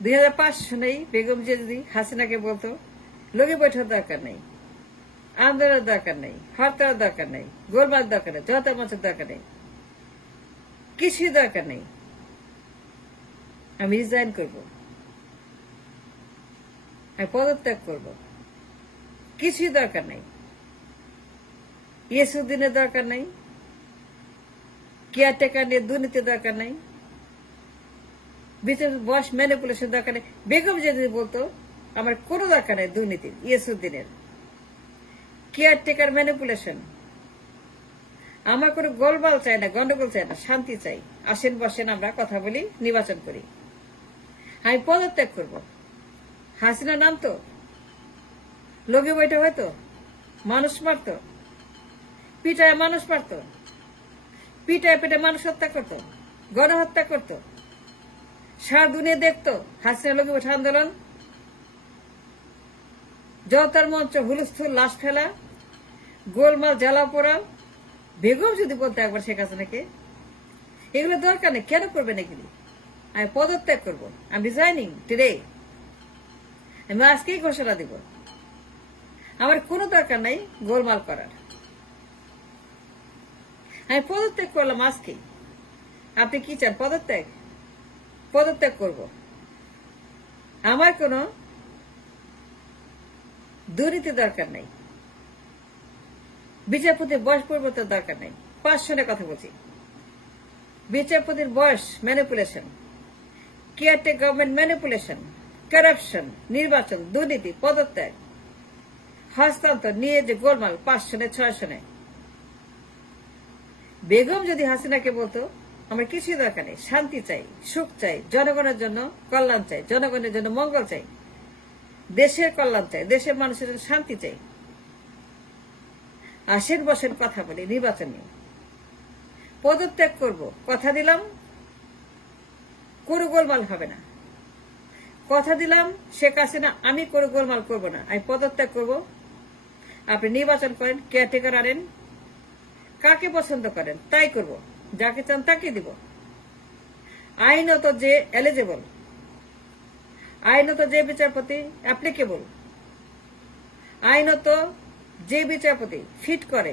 2005 সনেই বেগম জিয়া যদি হাসিনাকে বলতো লগি বৈঠক দরকার নেই, আন্দোলনের দরকার নেই, হরতালের দরকার নেই, গোলমাল দরকার নেই, জনতা মঞ্চের দরকার নেই, কিছুই দরকার নেই, আমি রিজাইন করব, আমি পদত্যাগ করব, কিছুই দরকার নেই, ইয়েসুদ্দিনের দরকার নেই, কেয়ারটেকার নিয়ে দুর্নীতির দরকার নেই, বিচার বয়স ম্যানিপুলেশন দরকার নেই। বেগম যদি বলতো আমার কোনো দরকার নেই দুর্নীতির, ইয়েসুদ্দিনের, কেয়ারটেকার ম্যানিপুলেশন, আমার কোনো গোলমাল চাই না, গন্ডগোল চাই না, শান্তি চাই, আসেন বসেন আমরা কথা বলি, নির্বাচন করি, আমি পদত্যাগ করব। হাসিনা নামতো, লোকে বইটা হয়তো, মানুষ মারত, পিটায় মানুষ মারত, পিটায় পিটায় মানুষ হত্যা করত, গণহত্যা করত, সারা দুনিয়া দেখতো হাসিনা লোকে বৈঠা আন্দোলন, জনতার মঞ্চ হুলস্থুল, লাশ ফেলা, গোলমাল, জ্বালা পোড়া। বেগম যদি বলতে একবার শেখ হাসিনাকে এগুলো দরকার নেই, কেন করবেন এগুলি, আমি পদত্যাগ করব, আমি রিজাইনিং টুডে, আমি আজকেই ঘোষণা দিব, আমার কোনো দরকার নাই গোলমাল করার, আমি পদত্যাগ করলাম আজকেই। আপনি কি চান? পদত্যাগ? পদত্যাগ করব। আমার কোনো দুর্নীতি দরকার নেই, বিচারপতির বয়স পরিবর্তন দরকার নেই। 5 সনের কথা বলছি। বিচারপতির বয়স ম্যানিপুলেশন, কেয়ারটেক গভর্নমেন্ট ম্যানিপুলেশন, কারাপশন, নির্বাচন, দুর্নীতি, পদত্যাগ, হস্তান্তর নিয়ে যে গোলমাল 5 সনে 6 সনে। বেগম যদি হাসিনাকে বলতো আমার কিছুই দরকার নেই, শান্তি চাই, সুখ চাই, জনগণের জন্য কল্যাণ চাই, জনগণের জন্য মঙ্গল চাই, দেশের কল্যাণ চাই, দেশের মানুষের জন্য শান্তি চাই, আসেন বসেন কথা বলি, নির্বাচন নিয়ে পদত্যাগ করব, কথা দিলাম, কোনো গোলমাল হবে না, কথা দিলাম শেখ হাসিনা আমি কোনো গোলমাল করব না, আমি পদত্যাগ করব, আপনি নির্বাচন করেন, কেয়ারটেকার আনেন, কাকে পছন্দ করেন তাই করব, যাকে চান তাকে দিব, আইনত যে এলিজেবল, আইনত যে বিচারপতি অ্যাপ্লিকেবল, আইনত যে বিচারপতি ফিট করে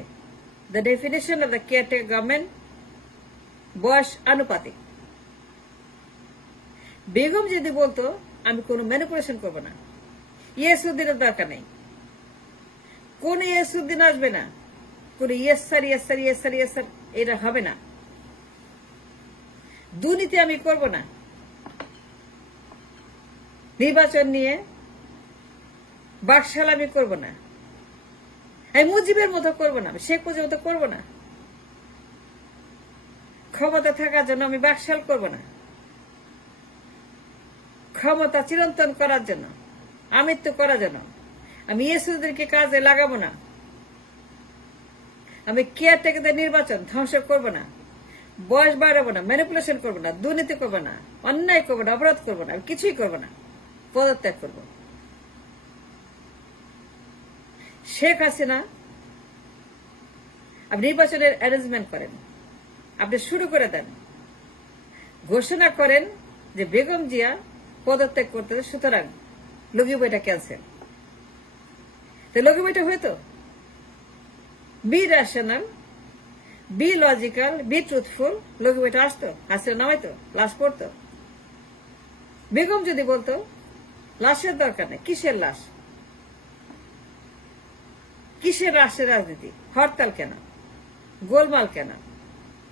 the definition of the caretaker government, বয়স আনুপাতিক। বেগম যদি বলতো আমি কোনো ম্যানিপুলেশন করব না, ইয়েসুদ্দিনের দরকার নেই, কোন ইয়েসুদ্দিন আসবে না, কোন yes sir yes sir yes sir yes sir এটা হবে না, দুর্নীতি আমি করব না, নির্বাচন নিয়ে বাকশাল আমি করব না, আমি মুজিবের মতো করব না, শেখ মুজিবের মতো করব না, ক্ষমতা থাকার জন্য আমি বাকশাল করব না, ক্ষমতা চিরন্তন করার জন্য, আমিত্ব করার জন্য আমি ইয়েসুদেরকে কাজে লাগাবো না, আমি কেয়ারটেকারদের নির্বাচন ধ্বংস করব না, বয়স বাড়াবো না, ম্যানিপুলেশন করবো না, দুর্নীতি করবো না, অন্যায় করবো না, অপরাধ করবো না, আমি কিছুই করবো না, পদত্যাগ করব। শেখ হাসিনা আপনি নির্বাচনের অ্যারেঞ্জমেন্ট করেন, আপনি শুরু করে দেন, ঘোষণা করেন যে বেগম জিয়া পদত্যাগ করতে, সুতরাং লগি বইটা ক্যান্সেল। তো লগি বইটা হইতো, be rational, be logical, be truthful, লগি বইটা আসতো, হাসিনা নামাইতো, লাশ পড়তো। বেগম যদি বলতো লাশের দরকার নেই, কিসের লাশ, কিসের রাষ্ট্রের রাজনীতি, হরতাল কেন, গোলমাল কেন,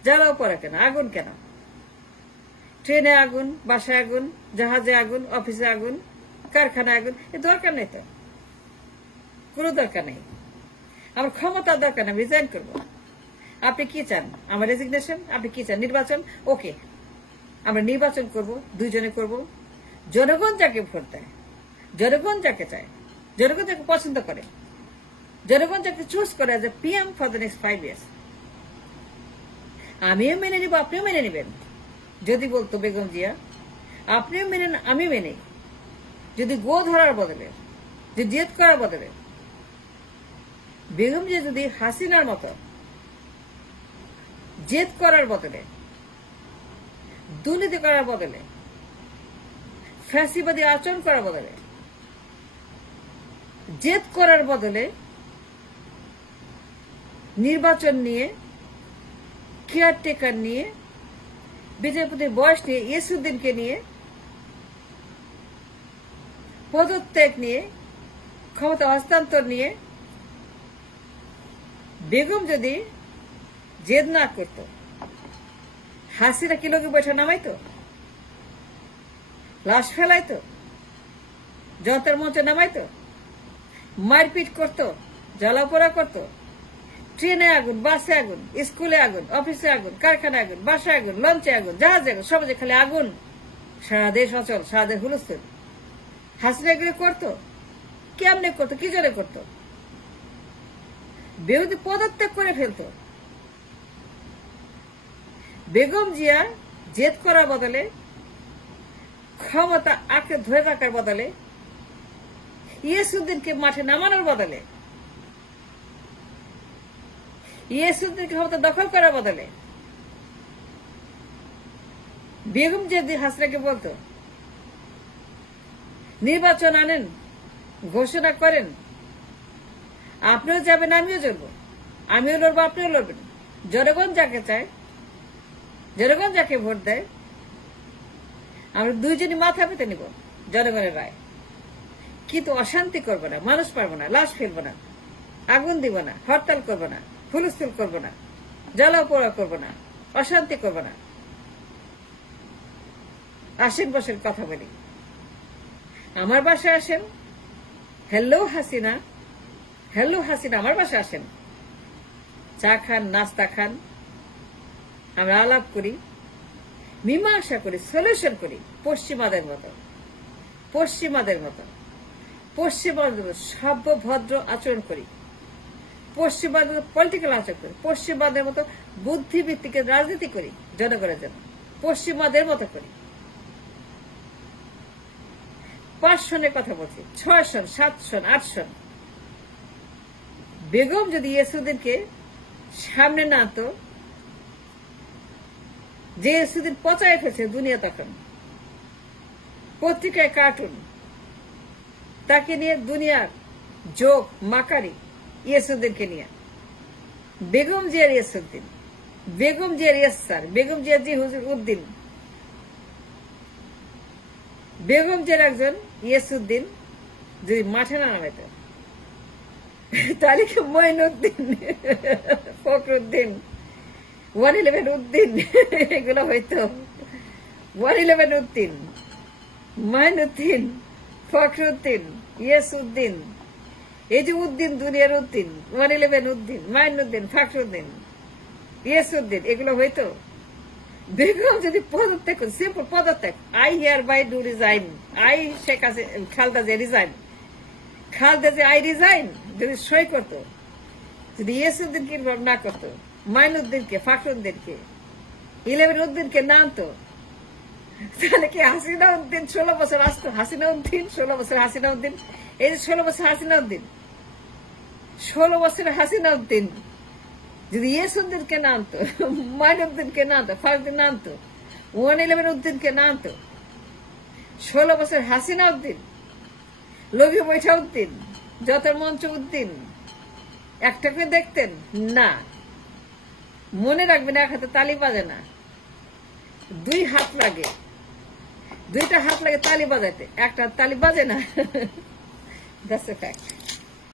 জ্বালাও পড়া কেন, আগুন কেন, ট্রেনে আগুন, বাসায় আগুন, জাহাজে আগুন, অফিসে আগুন, কারখানায় আগুন, এ দরকার নেই, তো কোনো দরকার নেই, আমার ক্ষমতার দরকার নেই, রিজাইন করবো। আপনি কি চান? আমার রেজিগনেশন? আপনি কি চান? নির্বাচন? ওকে, আমরা নির্বাচন করব, দুইজনে করব, জনগণ যাকে ভোট দেয়, জনগণ যাকে চায়, জনগণ যাকে পছন্দ করে, জনগণ যাকে চুজ করে as a PM for the next 5 years, আমিও মেনে নিব, আপনিও মেনে নিবেন। যদি বলতো বেগম জিয়া আপনিও মেনে, আমি মেনে, যদি গো ধরার বদলে, যদি জেদ করার বদলে, বেগম জিয়া যদি হাসিনার মতো জেদ করার বদলে, দুর্নীতি করার বদলে, ফ্যাসিবাদী আচরণ করার বদলে, জেদ করার বদলে নির্বাচন নিয়ে, কেয়ারটেকার নিয়ে, বিচারপতির বয়স নিয়ে, ইয়েসুদ্দিনকে নিয়ে, পদত্যাগ নিয়ে, ক্ষমতা হস্তান্তর নিয়ে বেগম যদি জেদ না করত, হাসিনা কি লোকে বৈঠা নামাইতো, লাশ ফেলাইতো, যন্ত্রের মঞ্চে নামাইতো, মারপিট করতো, জ্বালাপোড়া করতো, ট্রেনে আগুন, বাসে আগুন, স্কুলে আগুন, অফিসে আগুন, কারখানায় আগুন, বাসায় আগুন, লঞ্চে আগুন, জাহাজে আগুন, সমাজে খালি আগুন, সারা দেশ অচল, সারা দেশ হুলস্থুল। হাসিনা এগুলো করতো? কেমনে করতো? কি জন্য করতো? বেগম পদত্যাগ করে ফেলতো। বেগম জিয়া জেদ করার বদলে, ক্ষমতা আঁকড়ে ধরে রাখার বদলে, ইয়েসুদ্দিনকে মাঠে নামানোর বদলে, ইয়েসুদ্দিনকে ক্ষমতা দখল করার বদলে বেগম যদি হাসিনাকে বলতো নির্বাচন আনেন, ঘোষণা করেন, আপনিও যাবেন, আমিও চলবো, আমিও লড়বো, আপনিও লড়বেন, জনগণ যাকে চায়, জনগণ যাকে ভোট দেয়, আমরা দুইজনই মাথা পেতে নিব জনগণের রায়। কিন্তু অশান্তি করবো না, মানুষ পারবো না, লাশ ফেলবো না, আগুন দিব না, হরতাল করবো না, হুলস্থুল করবো না, জ্বালাও পোড়া করবো না, অশান্তি করবো না। আসেন, বসেন, কথা বলি, আমার বাসায় আসেন। হ্যালো হাসিনা, হ্যালো হাসিনা, আমার বাসায় আসেন, চা খান, নাস্তা খান, আমরা আলাপ করি, মীমাংসা করি, সলিউশন করি, পশ্চিমাদের মতো, পশ্চিমাদের মতো, পশ্চিমাদের মতো সভ্য ভদ্র আচরণ করি, পশ্চিমাদের মতো পলিটিক্যাল আচরণ করি, পশ্চিমাদের মতো বুদ্ধিভিত্তিক রাজনীতি করি, জনগণের জন্য পশ্চিমাদের মতো করি। 5 সনের কথা বলছি, 6 সন, 7 সন, 8 সন। বেগম যদি ইয়েসুদ্দিনকে সামনে না আনতো, যে ইয়েসুদ্দিন পচায় ফেলছে দুনিয়া, তখন পত্রিকায় কার্টুন, তাকে নিয়ে দুনিয়ার জোক মাকারি, ইয়েসুদ্দিনকে নিয়ে, বেগম জিয়ার ইয়েসুদ্দিন, বেগম জিয়ার ইয়েসার, বেগম জিয়ার জি হুজুর উদ্দিন, বেগম জিয়ার একজন ইয়েসুদ্দিন যদি মাঠে না নামাইতো, তাহলে কি মঈনুদ্দিন, ফখরুদ্দিন, 111 উদ্দিন এগুলো হইতো। 111 উদ্দিন, মঈনুদ্দিন, ফখরুদ্দিন, ইয়েসুদ্দিন, এই যে উদ্দিন, দুনিয়ার উদ্দিন, 111 উদ্দিন, মঈনুদ্দিন, ফখরুদ্দিন, ইয়েসুদ্দিন, এগুলো হইতো। বেগম যদি পদত্যাগ, সিম্পল পদত্যাগ, I hereby do resign, I Sheikh Khaleda যে রিজাইন, খালেদা যে আই রিজাইন যদি সই করতো, যদি ইয়েসুদ্দিনকে ইনভলভ না করতো, মঈনুদ্দিনকে, ফখরুদ্দিনকে, 11 উদ্দিনকে না আনতো, তাহলে কি হাসিনা উদ্দিন 16 বছর আসতো? হাসিনা উদ্দিন 16 বছর, হাসিনা উদ্দিন, এই যে 16 বছর হাসিনা উদ্দিন, 16 বছরের হাসিনা উদ্দিন যদি ইয়েসুদ্দিনকে না আনতো, মঈনুদ্দিনকে না আনতো, ফখরুদ্দিন না আনতো, 111 উদ্দিনকে না আনতো, 16 বছর হাসিনা উদ্দিন, লগি বৈঠা উদ্দিন, যত মঞ্চ উদ্দিন, একটা করে দেখতেন না। মনে রাখবেন, এক হাতে তালি বাজে না, 2 হাত লাগে, 2টা হাত লাগে তালি বাজাতে, একটা তালি বাজে না। That's a fact.